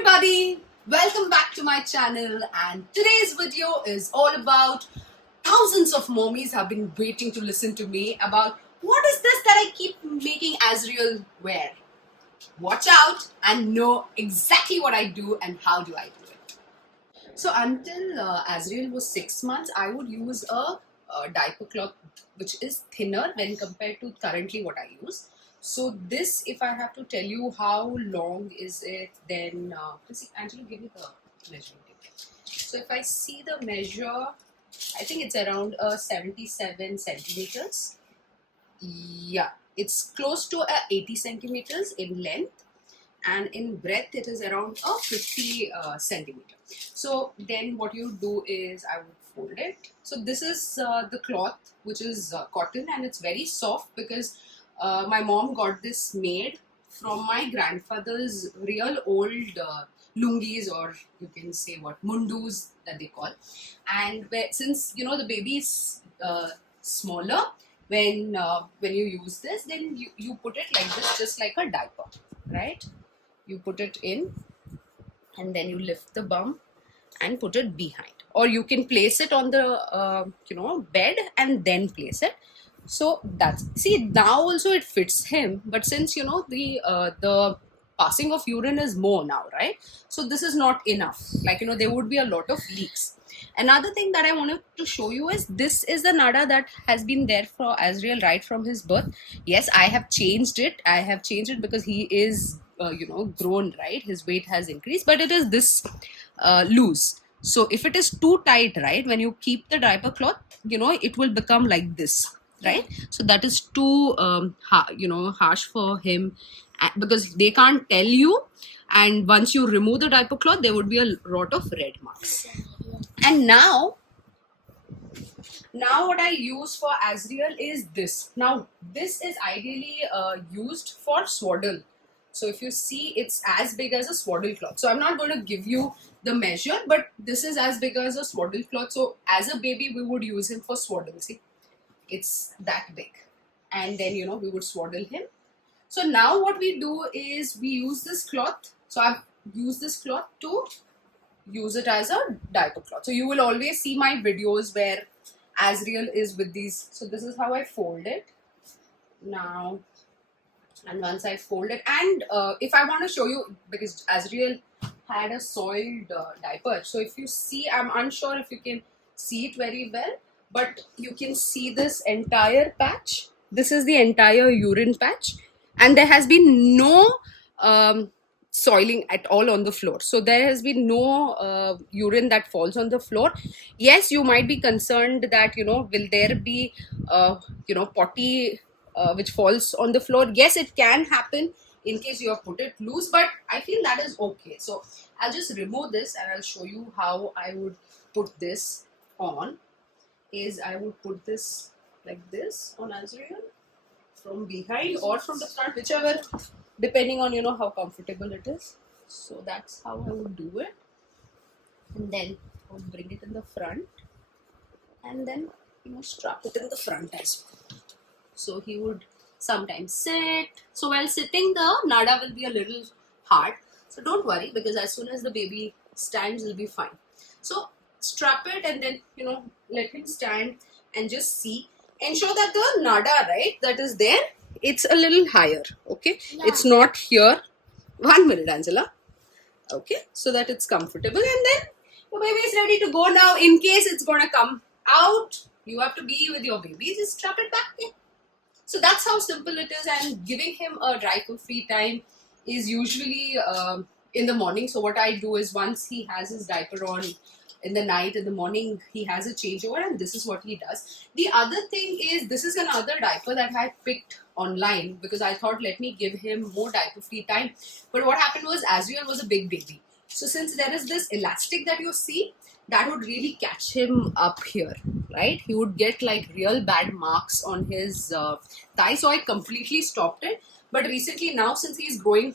everybody, welcome back to my channel, and today's video is all about thousands of mommies have been waiting to listen to me about what is this that I keep making Azriel wear. Watch out and know exactly what I do and how do I do it. So until Azriel was 6 months, I would use a diaper cloth which is thinner when compared to currently what I use. So this, if I have to tell you how long is it, then Angelo, give me the measuring tape. So if I see the measure, I think it's around 77 centimeters. Yeah, it's close to 80 centimeters in length, and in breadth it is around 50 centimeter. So then what you do is I would fold it. So this is the cloth, which is cotton, and it's very soft because my mom got this made from my grandfather's real old lungis, or you can say what, mundus that they call. And since you know the baby is smaller, when you use this, then you put it like this, just like a diaper, right? You put it in and then you lift the bum and put it behind, or you can place it on the bed and then place it. So that's, see, now also it fits him, but since the passing of urine is more now, right? So this is not enough, there would be a lot of leaks. Another thing that I wanted to show you is this is the nada that has been there for Azriel right from his birth. Yes, I have changed it because he is grown, right? His weight has increased, but it is this loose. So if it is too tight, right, when you keep the diaper cloth, it will become like this, right? So that is too harsh for him, because they can't tell you, and once you remove the diaper cloth there would be a lot of red marks. And now what I use for Azriel is this. Now this is ideally used for swaddle. So if you see, it's as big as a swaddle cloth. So I'm not going to give you the measure, but this is as big as a swaddle cloth. So as a baby we would use him for swaddle. See, it's that big, and then we would swaddle him. So now what we do is we use this cloth. So I've used this cloth to use it as a diaper cloth. So you will always see my videos where Azriel is with these. So this is how I fold it now. And once I fold it, and if I want to show you, because Azriel had a soiled diaper. So if you see, I'm unsure if you can see it very well, but you can see this entire patch. This is the entire urine patch, and there has been no soiling at all on the floor. So there has been no urine that falls on the floor. Yes, you might be concerned that will there be potty which falls on the floor. Yes, it can happen in case you have put it loose, but I feel that is okay. So I'll just remove this and I'll show you how I would put this on. I would put this like this on Azriel from behind or from the front, whichever, depending on how comfortable it is. So that's how I would do it, and then I would bring it in the front and then strap it in the front as well. So he would sometimes sit. So while sitting, the nada will be a little hard. So don't worry, because as soon as the baby stands, he'll be fine. So strap it and then let him stand and just see. Ensure that the nada, right, that is there, it's a little higher. Okay, yeah. It's not here. 1 minute, Angela. Okay, so that it's comfortable, and then your baby is ready to go. Now in case it's gonna come out, you have to be with your baby, just strap it back in. So that's how simple it is. And giving him a diaper free time is usually in the morning. So what I do is, once he has his diaper on in the night, in the morning he has a changeover, and this is what he does. The other thing is, this is another diaper that I picked online because I thought, let me give him more diaper free time. But what happened was, Azriel was a big baby. So since there is this elastic that you see, that would really catch him up here, right? He would get like real bad marks on his thigh. So I completely stopped it. But recently, now since he's growing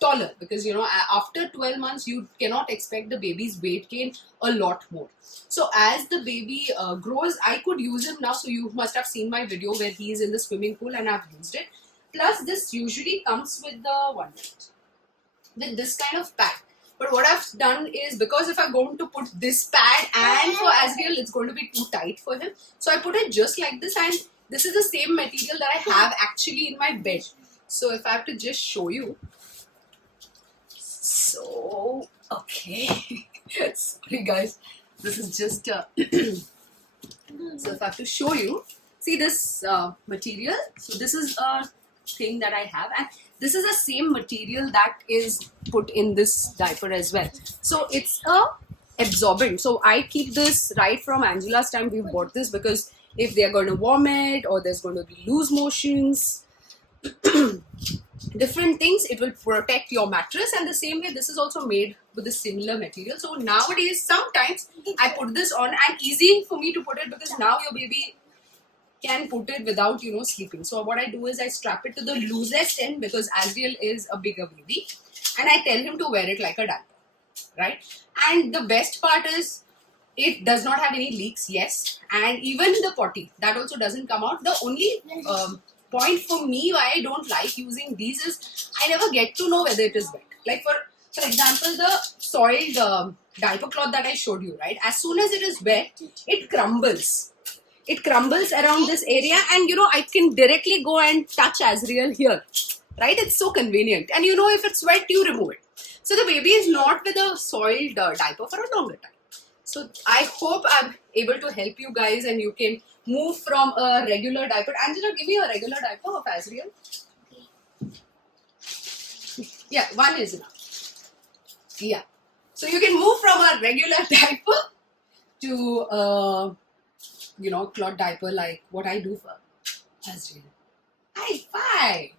taller, because after 12 months you cannot expect the baby's weight gain a lot more. So as the baby grows, I could use him now. So you must have seen my video where he is in the swimming pool and I've used it. Plus this usually comes with the with this kind of pack. But what I've done is, because if I'm going to put this pad and for Azriel, it's going to be too tight for him. So I put it just like this, and this is the same material that I have actually in my bed. So if I have to just show you. So, okay. Sorry guys. This is just... so if I have to show you, see this material. So this is a thing that I have, and this is the same material that is put in this diaper as well. So it's a absorbent. So I keep this right from Angela's time. We bought this because if they are going to vomit or there's going to be loose motions, different things, it will protect your mattress. And the same way, this is also made with a similar material. So nowadays, sometimes I put this on, and easy for me to put it because now your baby can put it without, sleeping. So what I do is I strap it to the loosest end because Azriel is a bigger baby, and I tell him to wear it like a diaper, right? And the best part is it does not have any leaks, yes, and even the potty, that also doesn't come out. The only point for me why I don't like using these is I never get to know whether it is wet. Like for example, the soiled diaper cloth that I showed you, right? As soon as it is wet, it crumbles. It crumbles around this area, and I can directly go and touch Azriel here, right? It's so convenient. And if it's wet, you remove it. So the baby is not with a soiled diaper for a longer time. So I hope I'm able to help you guys, and you can move from a regular diaper. Angela, give me a regular diaper of Azriel. Yeah, one is enough. Yeah. So you can move from a regular diaper to cloth diaper, like what I do for Azriel. High five!